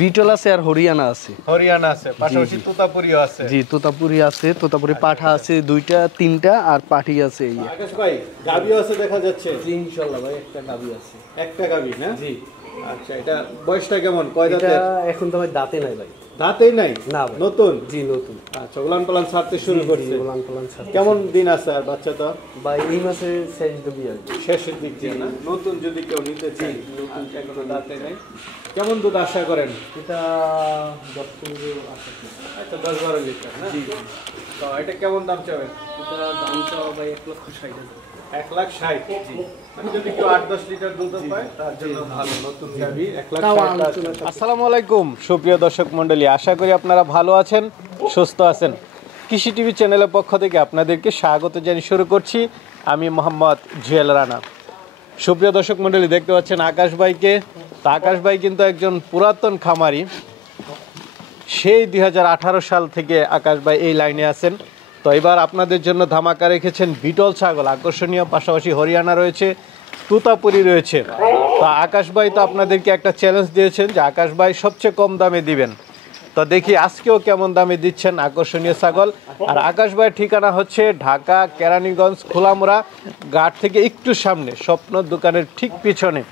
Beetle আছে আর হরিয়ানা আছে। হরিয়ানা আছে, পাশাপাশি তোতাপুরিও আছে। জি, তোতাপুরি আছে, তোতাপুরি পাঠা আছে দুইটা তিনটা, আর পাঠি আছে। এই আকাশ ভাই গাবিও আছে দেখা যাচ্ছে। জি ইনশাআল্লাহ ভাই, একটা গাবি আছে। একটা গাবি না? জি। আচ্ছা, এটা বয়সটা কেমন, কয় দাঁতের? এটা এখন তো ভাই দাঁতে নাই ভাই। দাঁতেই নাই? না নতুন? জি নতুন। আচ্ছা, উলান পালান ছাড়তে শুরু করছে। উলান পালান ছাড়তে। কেমন দিন আছে আর বাচ্চা তো? ভাই এই মাসে শেষ দিবি আর কি। শেষের দিক দিয়ে না? নতুন যদি কেউ নিতে চায়, নতুন এখনো দাঁতে নাই। কেমন দুধ আশা করেন? এটা 10-15 আছে। আচ্ছা, 10-12 লিটার না? জি। তো এটা কেমন দাম চাবেন? এটা দাম চাওয়া ভাই 1,60,000। 1,60,000? জি। মানে যদি কেউ 8-10 লিটার দুধ পায় তার জন্য ভালো। নতুন গাভী 1,60,000। আসসালামু আলাইকুম সুপ্রিয় দর্শক মণ্ডলী, আশা করি আপনারা ভালো আছেন, সুস্থ আছেন। কৃষি টিভি চ্যানেলের পক্ষ থেকে আপনাদেরকে স্বাগত জানিয়ে শুরু করছি আমি মোহাম্মদ জুয়েল রানা। সুপ্রিয় দর্শক মণ্ডলী, দেখতে পাচ্ছেন আকাশ ভাইকে। তো আকাশ ভাই কিন্তু একজন পুরাতন খামারি, সেই 2018 সাল থেকে আকাশ ভাই এই লাইনে আছেন। তো এবার আপনাদের জন্য ধামাকা রেখেছেন বিটল ছাগল, আকর্ষণীয়, পাশাপাশি হরিয়ানা রয়েছে, তোতাপুরি রয়েছে। তো আকাশ ভাই তো আপনাদেরকে একটা চ্যালেঞ্জ দিয়েছেন যে আকাশ ভাই সবচেয়ে কম দামে দিবেন। তো দেখি আজকেও কেমন দামে দিচ্ছেন আকর্ষণীয় ছাগল। আর আকাশ ভাইয়ের ঠিকানা হচ্ছে ঢাকা কেরানীগঞ্জ খোলামোড়া ঘাট থেকে একটু সামনে, স্বপ্ন দোকানের ঠিক পিছনে।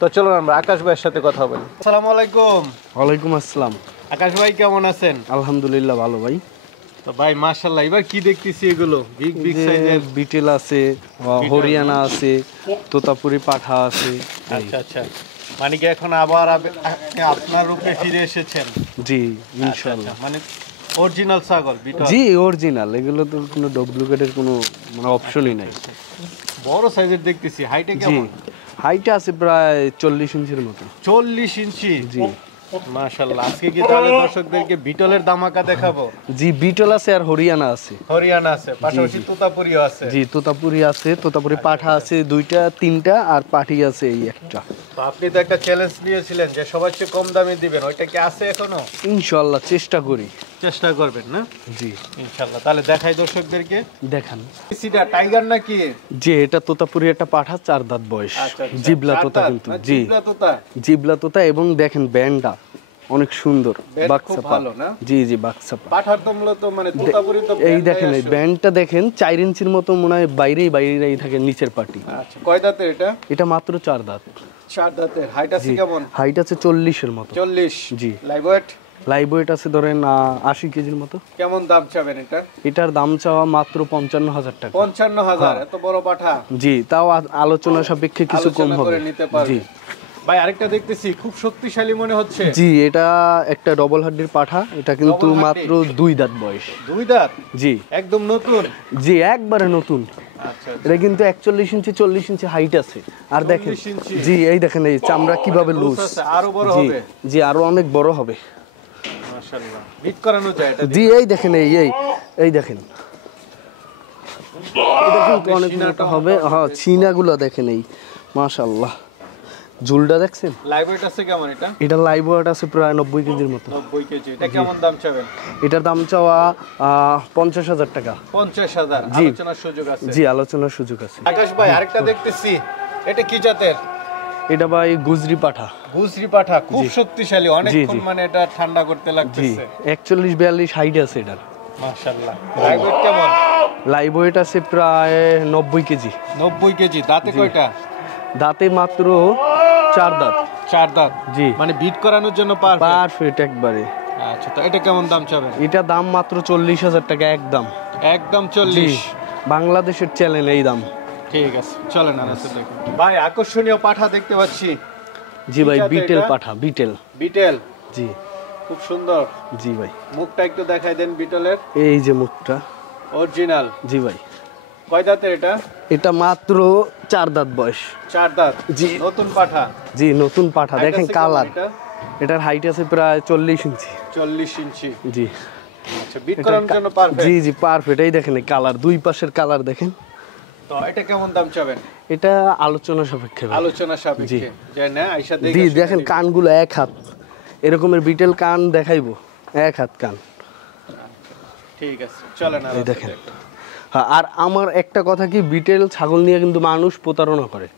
তো চলুন আমরা আকাশ ভাইয়ের সাথে কথা বলি। আসসালামু আলাইকুম। ওয়ালাইকুম আসসালাম। আকাশ ভাই কেমন আছেন? আলহামদুলিল্লাহ ভালো ভাই। তো ভাই মাশাআল্লাহ, এবার কি দেখতেছি এগুলো বিগ বিগ সাইজের? বিটেল আছে, হরিয়ানা আছে, তোতাপুরি পাঠা আছে। আচ্ছা আচ্ছা, মানে কি এখন আবার আপনার রূপে ফিরে এসেছেন? জি ইনশাআল্লাহ। মানে অরিজিনাল ছাগল বিটল? জি অরিজিনাল, এগুলো তো কোনো ডুপ্লিকেটের কোনো মানে অপশনই নাই। বড় সাইজের দেখতেছি, হাইটে জি কেমন? হাইটে আছে প্রায় 40 ইঞ্চির মতো। 40 ইঞ্চি? জি মাশাআল্লাহ। আজকে কি তাহলে দর্শকদেরকে বিটলের ধামাকা দেখাবো? জি বিটল আছে আর হরিয়ানা আছে। হরিয়ানা আছে, পাশাপাশি তোতাপুরিও আছে। জি তোতাপুরি আছে, তোতাপুরি পাঠা আছে দুইটা তিনটা, আর পাঠি আছে এই একটা। তো আপনি তো একটা চ্যালেঞ্জ নিয়েছিলেন যে সবার চেয়ে কম দামে দিবেন, ওইটা কি আছে এখনো? ইনশাআল্লাহ চেষ্টা করি। চেষ্টা করবেন না? জি ইনশাআল্লাহ। তাহলে দেখাই দর্শকদেরকে। দেখান। সিটা টাইগার নাকি? জি এটা তোতাপুরি একটা পাঠা, 4 দাঁত বয়স। আচ্ছা আচ্ছা, জিবলা তোতা কিন্তু। জি জিবলা তোতা। জিবলা তোতা, এবং দেখেন ব্যান্ডটা অনেক সুন্দর, খুব ভালো না? জি জি বাক্সাপা। পাঠার তো মূলত মানে তোতাপুরি তো এই দেখেন এই ব্যান্ডটা দেখেন 4 ইঞ্চির মতো মনে হয়, বাইরেই থাকে নিচের পাটি। আচ্ছা, কয় দাঁতের এটা? এটা মাত্র 4 দাঁত। 4 দাঁতের। হাইট আছে কেমন? হাইট আছে 40 এর মতো। 40? জি। Live weight? লাইভ ওয়েট আছে ধরেন 80 কেজির মতো। কেমন দাম চাবেন এটা? এটার দাম চাওয়া মাত্র 55,000 টাকা। 55,000? এত বড় পাঠা? জি, তাও আলোচনা সাপেক্ষে কিছু কম হবে। জি। ভাই আরেকটা দেখতেছি খুব শক্তিশালী মনে হচ্ছে। জি এটা একটা ডবল হাড্ডির পাঠা, এটা কিন্তু মাত্র 2 দাঁত বয়স। 2 দাঁত? জি একদম নতুন? জি একবারে নতুন। আচ্ছা, এটা কিন্তু 41 ইঞ্চি 40 ইঞ্চি হাইট আছে। আর দেখেন জি এই দেখেন এই চামড়া কিভাবে লুজ। আরো বড় হবে? জি আরো অনেক বড় হবে। মাশাআল্লাহ। বিট করানো যায় এটা? জি এই দেখেন এই দেখেন, এটা কিন্তু অনেক মোটা হবে। হ্যাঁ চিনাগুলো দেখেন এই, মাশাআল্লাহ। ঝুলটা দেখছেন? লাইভ ওয়েট আছে কেমন এটা? এটা লাইভ ওয়েট আছে প্রায় 90 কেজির মতো। 90 কেজি। এটা কেমন দাম চাবেন? এটার দাম চাওয়া 50,000 টাকা। 50,000? আলোচনার সুযোগ আছে? জি আলোচনার সুযোগ আছে। আকাশ ভাই আরেকটা দেখতেছি, এটা কি জাতের? এটা ভাই গুজরি পাঠা। গুজরি পাঠা খুব শক্তিশালী, অনেকক্ষণ মানে এটা ঠান্ডা করতে লাগতেছে। 41-42 হাইট আছে এটার। মাশাআল্লাহ। লাইভ ওয়েট কেমন? লাইভ ওয়েট আছে প্রায় 90 কেজি। 90 কেজি। দাঁতে কয়টা? দাঁতে মাত্র 4 দাঁত। 4 দাঁত? জি। মানে বিট করানোর জন্য পারফেক্ট একবারে। আচ্ছা, তো এটা কেমন দাম চাবেন? এটা দাম মাত্র 40,000 টাকা একদম। একদম 40? বাংলাদেশের চ্যালেঞ্জ এই দাম। ঠিক আছে, চলেন আনাসে দেখুন। ভাই আকর্ষণীয় পাঠা দেখতে পাচ্ছি। জি ভাই বিটেল পাঠা। বিটেল? জি খুব সুন্দর। জি ভাই মুখটা একটু দেখাই দেন বিটলের। এই যে মুখটা অরিজিনাল? জি ভাই। কয় দাঁতের এটা? এটা মাত্র 4 দাঁত বয়স। 4 দাঁত? জি। নতুন পাঠা? জি নতুন পাঠা। দেখেন কালার, এটার হাইট আছে প্রায় 40 ইঞ্চি। 40 ইঞ্চি? জি। আচ্ছা, বিট করানোর জন্য পারফেক্ট? জি জি পারফেক্ট। এই দেখেন এই কালার, দুই পাশের কালার দেখেন। তো এটা কেমন দাম চাবেন? এটা আলোচনা সাপেক্ষে। আলোচনা সাপেক্ষে? যাই না আয়শা দেখে। জি দেখেন কানগুলো এক হাত, এরকমের বিটেল কান দেখাইবো, এক হাত কান। ঠিক আছে, চলেন এই দেখেন। হ্যাঁ আর আমার একটা কথা কি, বিটেল ছাগল নিয়ে কিন্তু মানুষ প্রতারণা করে।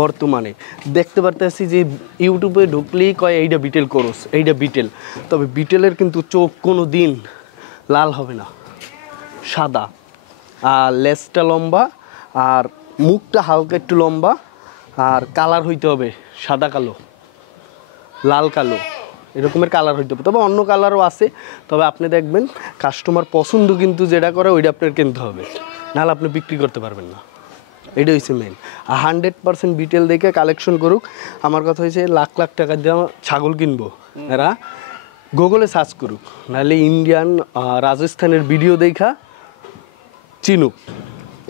বর্তমানে দেখতে পারতেছি যে ইউটিউবে ঢুকলেই কয় এইটা বিটেল করস, এইটা বিটেল। তবে বিটেলের কিন্তু চোখ কোনো দিন লাল হবে না, সাদা, আর লেজটা লম্বা, আর মুখটা হালকা একটু লম্বা, আর কালার হইতে হবে সাদা কালো, লাল কালো, এরকমের কালার হইতে হবে। তবে অন্য কালারও আছে, তবে আপনি দেখবেন কাস্টমার পছন্দ কিন্তু যেটা করে ওইটা আপনার কিনতে হবে, নাহলে আপনি বিক্রি করতে পারবেন না। এটা হচ্ছে মেন। আর 100% বিটেল দেখে কালেকশন করুক। আমার কথা হয়েছে লাখ লাখ টাকা দিয়ে ছাগল কিনবো, এরা গুগলে সার্চ করুক, নাহলে ইন্ডিয়ান রাজস্থানের ভিডিও দেখা চিনুক।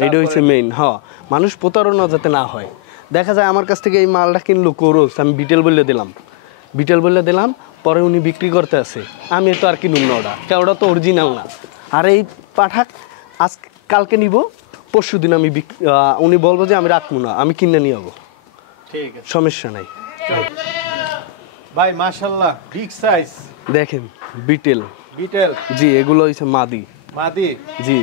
এটা হচ্ছে মেইন। হ্যাঁ, মানুষ প্রতারণা যাতে না হয়। দেখা যায় আমার কাছ থেকে এই মালটা কিনলো কোরস, আমি বিটেল বলে দিলাম, বিটেল বলে দিলাম, পরে উনি বিক্রি করতে আসে, আমি তো আর কিনুম না, ওটা তো অরিজিনাল না। আর এই পাঠা আজ কালকে নিব, পরশু দিন আমি উনি বলবো যে আমি রাখবো না, আমি কিনে নিয়ে যাবো, ঠিক আছে, সমস্যা নাই। ভাই মাশাআল্লাহ বিগ সাইজ দেখেন বিটেল, বিটেল, জি এগুলো হচ্ছে মাদি, মাদি, জি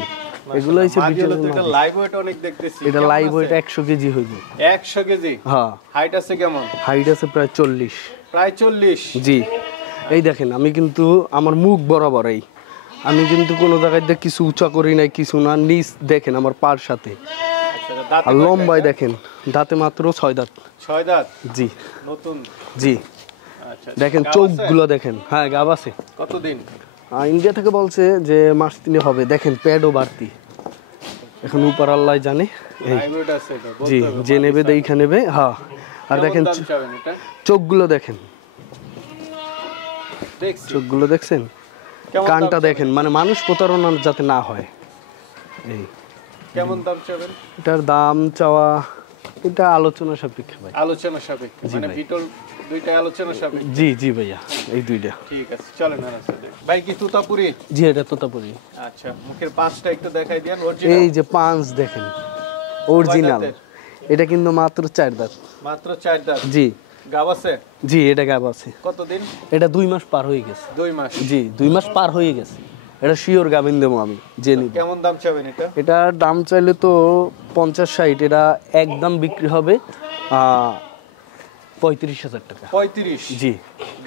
এগুলো হচ্ছে বিটেল। এটা লাইভ ওয়েট অনেক দেখতেছি, এটা লাইভ ওয়েট 100 কেজি হইবে। 100 কেজি? হ্যাঁ। হাইট আছে কেমন? হাইট আছে প্রায় 40। প্রায় 40? জি। এই দেখেন আমি কিন্তু আমার মুখ বরাবর, এই আমি কিন্তু কোনো জায়গায় দিয়ে কিছু উঁচা করি নাই, কিছু না, নিচ দেখেন আমার পার সাথে। আর লম্বায় দেখেন, দাঁতে মাত্র 6 দাঁত। 6 দাঁত? জি নতুন? জি। আচ্ছা, দেখেন চোখগুলো দেখেন। হ্যাঁ, গাব আছে। কতদিন? ইন্ডিয়া থেকে বলছে যে মাস 3 হবে। দেখেন প্যাডও বাড়তি, এখন উপর আল্লাহ জানে। লাইভ ওয়েট আছে এটা, জি, যে নেবে দেখা নেবে। হ্যাঁ। আর দেখেন চোখগুলো দেখেন, চোখগুলো দেখছেন, কানটা দেখেন, মানে মানুষ প্রতারণা যাতে না হয়। এই কেমন দাম চাবেন? এটার দাম চাওয়া, এটা আলোচনা সাপেক্ষে ভাই। আলোচনা সাপেক্ষে, মানে বিটল দুইটা আলোচনা সাপেক্ষে? জি জি ভাইয়া, এই দুইটা। ঠিক আছে, চলেন না স্যার। ভাই কি তোতাপুরি? জি, এটা তোতাপুরি। আচ্ছা, মুখের পাঁচটা একটু দেখাই দেন। অরিজিনাল? এই যে পাঁচ দেখেন, অরিজিনাল। এটা কিন্তু মাত্র 4 দাঁত। মাত্র 4 দাঁত? জি। গাব আছে? জি, এটা গাব আছে। কতদিন? এটা 2 মাস পার হয়ে গেছে। 2 মাস? জি, 2 মাস পার হয়ে গেছে। এটা শিওর গাবিন দেবো আমি, যে নিব। কেমন দাম চাবেন এটা? এটার দাম চাইলে তো 50-60, এটা একদম বিক্রি হবে 35,000 টাকা। 35? জি।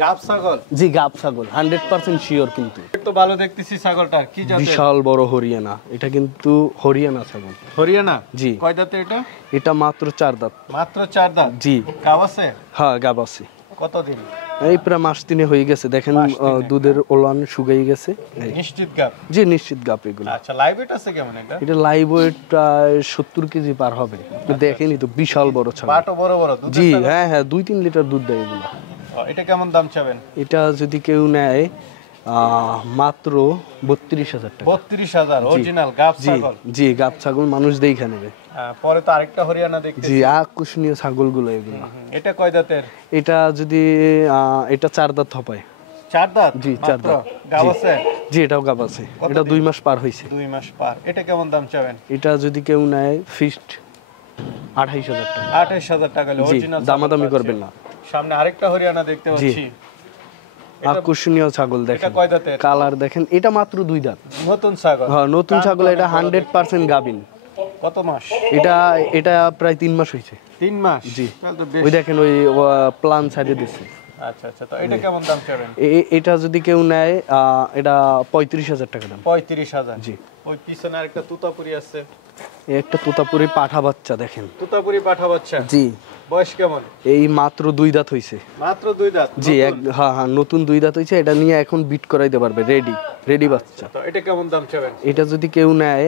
গাব ছাগল? জি, গাব ছাগল 100% শিওর। কিন্তু তো ভালো দেখতেছি ছাগলটা, কি জাতের? বিশাল বড় হরিয়ানা, এটা কিন্তু হরিয়ানা ছাগল। হরিয়ানা? জি। কয় দাঁতে এটা? এটা মাত্র 4 দাঁত। মাত্র 4 দাঁত? জি। গাব আছে? হ্যাঁ, গাব আছে। কতদিন? এই প্রায় মাস 3 হয়ে গেছে। দেখেন দুধের ওলান শুকিয়ে গেছে। নিশ্চিত গাব? জি, নিশ্চিত গাব এগুলো। আচ্ছা, লাইভ ওয়েট আছে কেমন এটা? এটা লাইভ ওয়েট প্রায় 70 কেজি পার হবে। আপনি দেখেনই তো, বিশাল বড় ছাগল। বাটো বড় বড় দুধ? জি, হ্যাঁ হ্যাঁ, 2-3 লিটার দুধ দেয় এগুলো। এটা কেমন দাম চাবেন? এটা যদি কেউ নেয় মাত্র 32,000 টাকা। 32,000? অরিজিনাল গাব ছাগল? জি, গাব ছাগল মানুষ দেখে নেবে। পরে তো আরেকটা হরিয়ানা দেখতেছি। জি, আকর্ষণীয় ছাগলগুলো এগুলো। এটা কয় দাঁতের? এটা যদি এটা 4 দাঁত হবে। 4 দাঁত? জি, 4 দাঁত। গাব আছে? জি, এটাও গাব আছে। এটা 2 মাস পার হইছে। 2 মাস পার। এটা কেমন দাম চাবেন? এটা যদি কেউ নেয় ফিক্সড 28,000 টাকা। 28,000 টাকা? অরিজিনাল? দামাদামি করবেন না। সামনে আরেকটা হরিয়ানা দেখতে পাচ্ছি। আকর্ষণীয় ছাগল দেখেন, কয় দাঁতের? কালার দেখেন। এটা মাত্র 2 দাঁত। নতুন ছাগল? হ্যাঁ, নতুন ছাগল। এটা 100% গাবিন। কত মাস? এটা প্রায় 3 মাস হয়েছে। 3 মাস? জি। তাহলে তো বেশ। ওই দেখেন, ওই প্লান সাইডে দিচ্ছে। আচ্ছা আচ্ছা, তো এটা কেমন দাম চাবেন? এটা যদি কেউ নেয় এটা 35,000 টাকা দাম। 35,000? জি। ওই পিছনে আরেকটা তোতাপুরি আছে। এই একটা তোতাপুরি পাঠা বাচ্চা দেখেন। তোতাপুরি পাঠা বাচ্চা? জি। বয়স কেমন? এই মাত্র 2 দাঁত হইছে। মাত্র 2 দাঁত? জি, হ্যাঁ হ্যাঁ, নতুন 2 দাঁত হইছে। এটা নিয়ে এখন বিট করাইতে পারবে, রেডি বাচ্চা। তো এটা কেমন দাম চাবেন? এটা যদি কেউ নেয়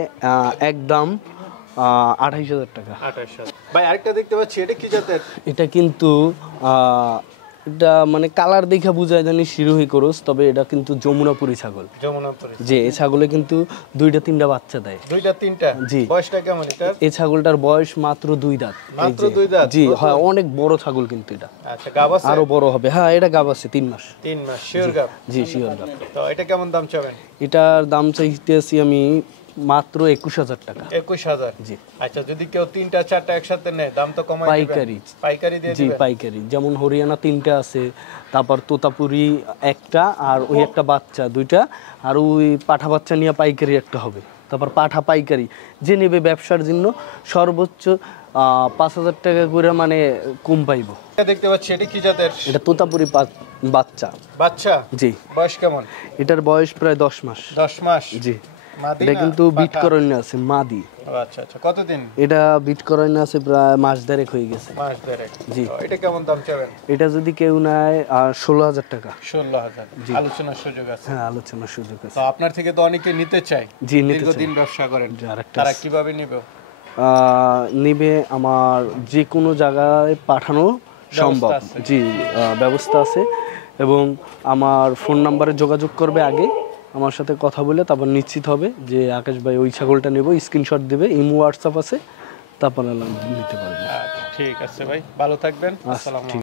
একদম 28,000 টাকা। 28,000? ভাই আরেকটা দেখতে পাচ্ছি, এটা কি জাতের? এটা কিন্তু এটা মানে কালার দেখা বুঝায় জানি শিরোহী করস, তবে এটা কিন্তু যমুনাপুরি ছাগল। যমুনাপুরি? যে এই ছাগলে কিন্তু 2-3টা বাচ্চা দেয়। 2-3টা? জি। বয়সটা কেমন এটা? এই ছাগলটার বয়স মাত্র 2 দাঁত। মাত্র 2 দাঁত? জি, হ্যাঁ, অনেক বড় ছাগল কিন্তু এটা। আচ্ছা, গাব আছে? আরো বড় হবে। হ্যাঁ, এটা গাব আছে 3 মাস। 3 মাস? শিওর গাব? জি, শিওর গাব। তো এটা কেমন দাম চাবেন? এটার দাম চাইতেছি আমি মাত্র 21,000 টাকা। 21,000? জি। আচ্ছা, যদি কেউ 3টা-4টা একসাথে নেয় দাম তো কমাই দিবেন? পাইকারি। পাইকারি দিয়ে জি, দিবেন? পাইকারি। যেমন হরিয়ানা 3টা আছে, তারপর তোতাপুরি একটা, আর ওই একটা বাচ্চা 2টা, আর ওই পাঠা বাচ্চা নিয়ে পাইকারি একটা হবে। তারপর পাঠা পাইকারি, যে নেবে ব্যবসার জন্য সর্বোচ্চ 5,000 টাকা করে মানে কম পাইবো। এটা দেখতে পাচ্ছি, এটা কি জাতের? এটা তোতাপুরি বাচ্চা। বাচ্চা? জি। বয়স কেমন? এটার বয়স প্রায় 10 মাস। 10 মাস? জি। মাদি এটা না কিন্তু বিট পাঠা? করানো আছে মাদি। ও আচ্ছা আচ্ছা, কতদিন? এটা বিট করানো আছে প্রায় মাস দেড়েক হয়ে গেছে। মাস দেড়েক। জি। এটা কেমন দাম চাবেন? এটা যদি কেউ নেয় 16,000 টাকা। 16,000। আলোচনার সুযোগ আছে? হ্যাঁ, আলোচনার সুযোগ আছে। তো আপনার থেকে তো অনেকে নিতে চায়। জি, নিতে চায়। দীর্ঘদিন ব্যবসা করেন, জি, আরেকটা তারা আছে। কিভাবে নেবে? নিবে আমার যে কোনো জায়গায় পাঠানো সম্ভব। আছে? জি, ব্যবস্থা আছে এবং আমার ফোন নাম্বারে যোগাযোগ করবে আগে, আমার সাথে কথা বলে তারপর নিশ্চিত হবে যে আকাশ ভাই ওই ছাগলটা নেব, স্ক্রিনশট দেবে, ইমো হোয়াটসঅ্যাপ আছে, তারপর নিতে পারবে। আচ্ছা, ঠিক আছে ভাই, ভালো থাকবেন। আচ্ছা, আসসালামু আলাইকুম।